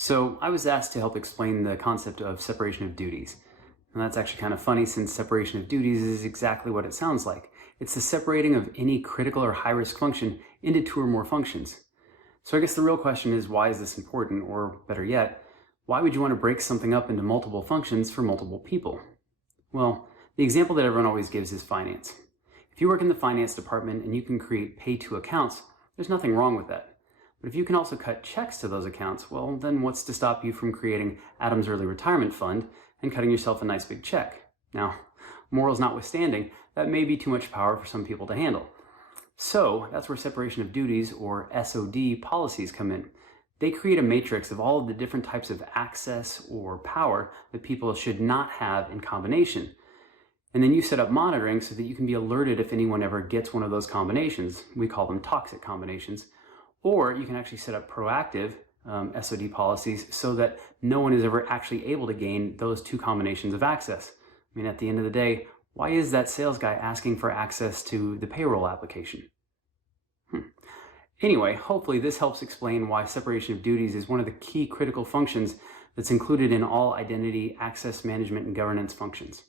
So I was asked to help explain the concept of separation of duties. And that's actually kind of funny since separation of duties is exactly what it sounds like. It's the separating of any critical or high-risk function into two or more functions. So I guess the real question is, why is this important? Or better yet, why would you want to break something up into multiple functions for multiple people? Well, the example that everyone always gives is finance. If you work in the finance department and you can create pay-to accounts, there's nothing wrong with that. But if you can also cut checks to those accounts, well, then what's to stop you from creating Adam's early retirement fund and cutting yourself a nice big check? Now, morals notwithstanding, that may be too much power for some people to handle. So that's where separation of duties, or SOD, policies come in. They create a matrix of all of the different types of access or power that people should not have in combination. And then you set up monitoring so that you can be alerted if anyone ever gets one of those combinations. We call them toxic combinations. Or you can actually set up proactive SOD policies so that no one is ever actually able to gain those two combinations of access. I mean, at the end of the day, why is that sales guy asking for access to the payroll application? Anyway, hopefully this helps explain why separation of duties is one of the key critical functions that's included in all identity, access management, and governance functions.